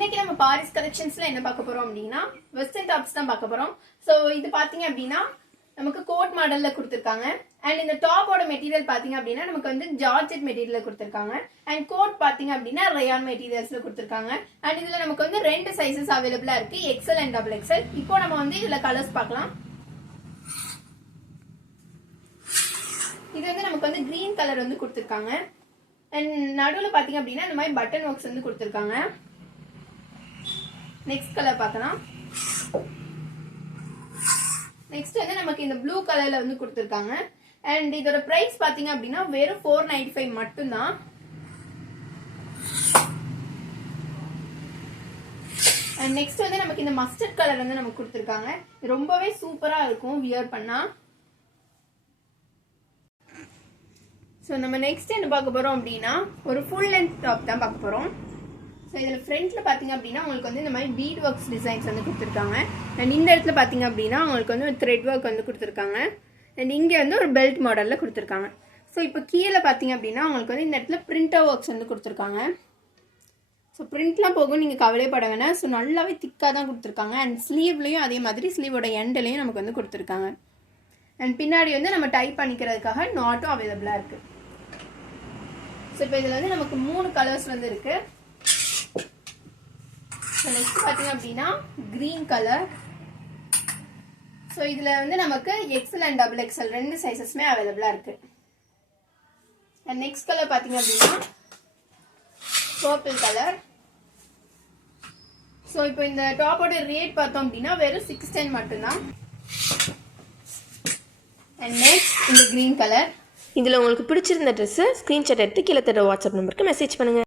இன்னைக்கு நம்ம பாரிஸ் கலெக்ஷன்ஸ்ல என்ன பார்க்க போறோம் அப்படின்னா வெஸ்டர்ன் டாப்ஸ் தான் பார்க்க போறோம். ஸோ இது பாத்தீங்க அப்படின்னா நமக்கு கோட் மாடல்ல கொடுத்துருக்காங்க. அண்ட் இந்த டாப்போட மெட்டீரியல் பாத்தீங்க அப்படின்னா நமக்கு வந்து ஜார்ஜெட் மெட்டீரியல் கொடுத்துருக்காங்க. அண்ட் கோட் பாத்தீங்க அப்படின்னா ரயான் மெட்டீரியல்ஸ்ல கொடுத்துருக்காங்க. அண்ட் இதுல நமக்கு வந்து 2 சைசஸ் அவைலபிளா இருக்கு, எக்ஸ்எல் அண்ட் டபுள் எக்ஸ்எல். இப்போ நம்ம வந்து இதுல கலர்ஸ் பார்க்கலாம். இது வந்து நமக்கு வந்து கிரீன் கலர் வந்து கொடுத்துருக்காங்க. அண்ட் நடுவில் பாத்தீங்க அப்படின்னா இந்த மாதிரி பட்டன் ஒர்க்ஸ் வந்து கொடுத்துருக்காங்க. நெக்ஸ்ட் கலர் பார்க்கலாம். நெக்ஸ்ட் வந்து நமக்கு இந்த ப்ளூ கலர்ல வந்து கொடுத்துருக்காங்க. அண்ட் இதோட பிரைஸ் பாத்தீங்க அப்படின்னா வெறும் 495 மட்டும்தான். அண்ட் நெக்ஸ்ட் வந்து நமக்கு இந்த மஸ்டர்ட் கலர் வந்து நமக்கு கொடுத்துருக்காங்க. ரொம்பவே சூப்பரா இருக்கும் வியர் பண்ணா. ஸோ நம்ம நெக்ஸ்ட் என்ன பார்க்க போறோம் அப்படின்னா ஒரு ஃபுல் லென்த் டாப் தான் பார்க்க போறோம். ஸோ இதில் ஃப்ரண்ட்ல பார்த்தீங்க அப்படின்னா உங்களுக்கு வந்து இந்த மாதிரி பீட் ஒர்க்ஸ் டிசைன்ஸ் வந்து கொடுத்துருக்காங்க. அண்ட் இந்த இடத்துல பார்த்தீங்க அப்படின்னா உங்களுக்கு வந்து ஒரு த்ரெட் ஒர்க் வந்து கொடுத்துருக்காங்க. அண்ட் இங்கே வந்து ஒரு பெல்ட் மாடலில் கொடுத்துருக்காங்க. ஸோ இப்போ கீழே பார்த்தீங்க அப்படின்னா உங்களுக்கு வந்து இந்த இடத்துல பிரிண்டர் ஒர்க்ஸ் வந்து கொடுத்துருக்காங்க. ஸோ பிரிண்ட்லாம் போகும், நீங்கள் கவலைப்பட வேணாம். ஸோ நல்லாவே திக்காக தான் கொடுத்துருக்காங்க. அண்ட் ஸ்லீவ்லையும் அதே மாதிரி ஸ்லீவோட எண்ட்லையும் நமக்கு வந்து கொடுத்துருக்காங்க. அண்ட் பின்னாடி வந்து நம்ம டைப் பண்ணிக்கிறதுக்காக நாட்டும் அவைலபிளாக இருக்குது. ஸோ இப்போ இதில் வந்து நமக்கு 3 கலர்ஸ் வந்து இருக்கு. ஸோ நெக்ஸ்ட் பார்த்தீங்க அப்படின்னா கிரீன் கலர். ஸோ இதில் வந்து நமக்கு எக்ஸ்எல் அண்ட் டபுள் எக்ஸ்எல் 2 சைஸஸ்மே அவைலபிளாக இருக்கு. அண்ட் நெக்ஸ்ட் கலர் பார்த்தீங்க அப்படின்னா பர்பிள் கலர். ஸோ இப்போ இந்த டாப்போட ரேட் பார்த்தோம் அப்படின்னா வெறும் 610 மட்டும்தான். அண்ட் நெக்ஸ்ட் இந்த கிரீன் கலர். இதில் உங்களுக்கு பிடிச்சிருந்த ட்ரெஸ்ஸு ஸ்க்ரீன்ஷாட் எடுத்து கீழே தர வாட்ஸ்அப் நம்பருக்கு மெசேஜ் பண்ணுங்கள்.